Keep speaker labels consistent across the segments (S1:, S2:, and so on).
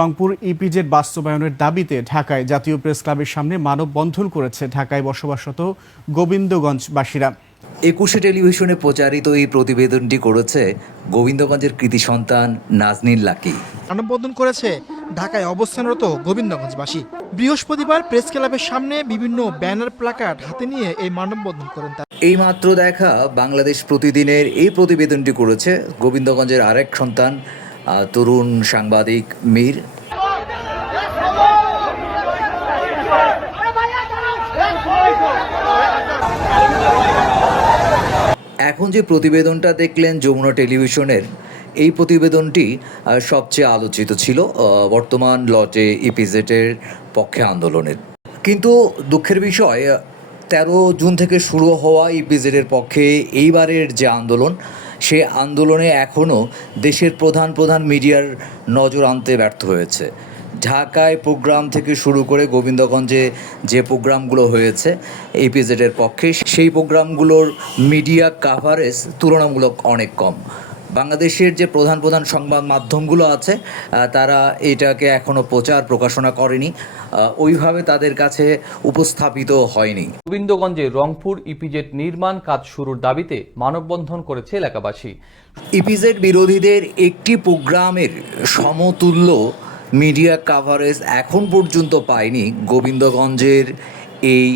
S1: Rangpur EPZ বাস্তবায়নের দাবিতে ঢাকায় জাতীয় প্রেস ক্লাবের সামনে মানববন্ধন করেছে ঢাকায় বসবাসরত গোবিন্দগঞ্জবাসীরা।
S2: একুশে টেলিভিশনে প্রচারিত এই প্রতিবেদনটি করেছে গোবিন্দগঞ্জের কৃতি সন্তান নাজনীন লাকি।
S3: মানববন্ধন করেছে ঢাকায় অবস্থানরত গোবিন্দগঞ্জবাসী। বৃহস্পতিবার প্রেস ক্লাবের সামনে বিভিন্ন ব্যানার প্লাকার্ড হাতে নিয়ে এই মানববন্ধন করেন তারা।
S2: এই মাত্র দেখা বাংলাদেশ প্রতিদিনের এই প্রতিবেদনটি করেছে গোবিন্দগঞ্জের আরেক সন্তান তরুণ সাংবাদিক মীর। এখন যে প্রতিবেদনটা দেখলেন যমুনা টেলিভিশনের, এই প্রতিবেদনটি সবচেয়ে আলোচিত ছিল বর্তমান লটে ইপিজেটের পক্ষে আন্দোলনের। কিন্তু দুঃখের বিষয়, তেরো জুন থেকে শুরু হওয়া ইপিজেটের পক্ষে এইবারের যে আন্দোলন সে আন্দোলনে এখনও দেশের প্রধান প্রধান মিডিয়ার নজর আনতে ব্যর্থ হয়েছে। ঢাকায় প্রোগ্রাম থেকে শুরু করে গোবিন্দগঞ্জে যে প্রোগ্রামগুলো হয়েছে এপিজেডের পক্ষে, সেই প্রোগ্রামগুলোর মিডিয়া কাভারেজ তুলনামূলক অনেক কম। বাংলাদেশের যে প্রধান প্রধান সংবাদ মাধ্যমগুলো আছে তারা এটাকে এখনও প্রচার প্রকাশনা করেনি ওইভাবে তাদের কাছে উপস্থাপিত হয়নি।
S4: গোবিন্দগঞ্জে রংপুর ইপিজেড নির্মাণ কাজ শুরুর দাবিতে মানববন্ধন করেছে এলাকাবাসী।
S2: ইপিজেড বিরোধীদের একটি প্রোগ্রামের সমতুল্য মিডিয়া কাভারেজ এখন পর্যন্ত পায়নি গোবিন্দগঞ্জের এই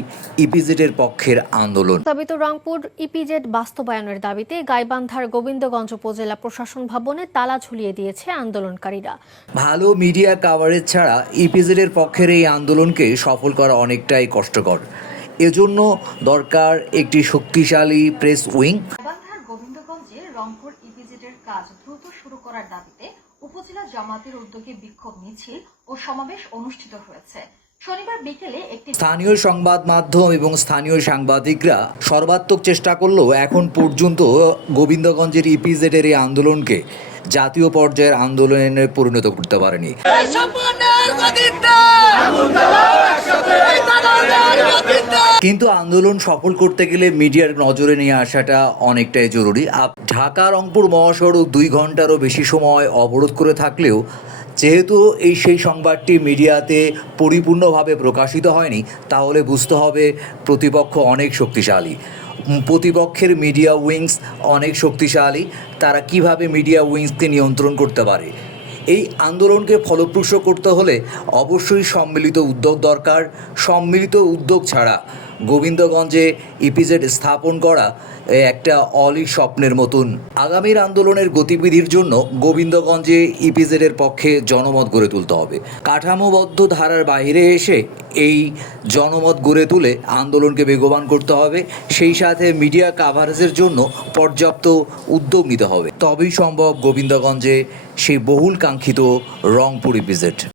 S2: ইপিজেডের পক্ষের আন্দোলন।
S5: প্রস্তাবিত রংপুর ইপিজেড বাস্তবায়নের দাবিতে গাইবান্ধার গোবিন্দগঞ্জ উপজেলা প্রশাসন ভবনে তালা ঝুলিয়ে দিয়েছে আন্দোলনকারীরা।
S2: ভালো মিডিয়া কাভারেজ ছাড়া ইপিজেডের পক্ষের এই আন্দোলনকে সফল করা অনেকটাই কষ্টকর। এজন্য দরকার একটি শক্তিশালী প্রেস উইং
S6: গোবিন্দগঞ্জে রংপুর ইপিজেডের কাজ দ্রুত শুরু করার দাবিতে উপজেলা জামাতের উদ্যোগে বিক্ষোভ মিছিল ও সমাবেশ অনুষ্ঠিত হয়েছে। শনিবার বিকেলে একটি
S2: স্থানীয় সংবাদ মাধ্যম এবং স্থানীয় সাংবাদিকরা সর্বাত্মক চেষ্টা করলেও এখন পর্যন্ত গোবিন্দগঞ্জের ইপিজেডের এই আন্দোলনকে জাতীয় পর্যায়ের আন্দোলনে পরিণত করতে পারেনি। কিন্তু আন্দোলন সফল করতে গেলে মিডিয়ার নজরে নিয়ে আসাটা অনেকটাই জরুরি। ঢাকা রংপুর মহাসড়ক দুই ঘন্টারও বেশি সময় অবরোধ করে থাকলেও যেহেতু এই সেই সংবাদটি মিডিয়াতে পরিপূর্ণভাবে প্রকাশিত হয়নি, তাহলে বুঝতে হবে প্রতিপক্ষ অনেক শক্তিশালী। প্রতিপক্ষের মিডিয়া উইংস অনেক শক্তিশালী, তারা কীভাবে মিডিয়া উইংসকে নিয়ন্ত্রণ করতে পারে? এই আন্দোলনকে ফলপ্রসূ করতে হলে অবশ্যই সম্মিলিত উদ্যোগ দরকার। সম্মিলিত উদ্যোগ ছাড়া গোবিন্দগঞ্জে ইপিজেড স্থাপন করা একটা অলি স্বপ্নের মতন। আগামীর আন্দোলনের গতিবিধির জন্য গোবিন্দগঞ্জে ইপিজেডের পক্ষে জনমত গড়ে তুলতে হবে। কাঠামোবদ্ধ ধারার বাইরে এসে এই জনমত গড়ে তুলে আন্দোলনকে বেগবান করতে হবে। সেই সাথে মিডিয়া কাভারেজের জন্য পর্যাপ্ত উদ্যোগ নিতে হবে। তবেই সম্ভব গোবিন্দগঞ্জে সেই বহুল কাঙ্ক্ষিত রংপুর ইপিজেড।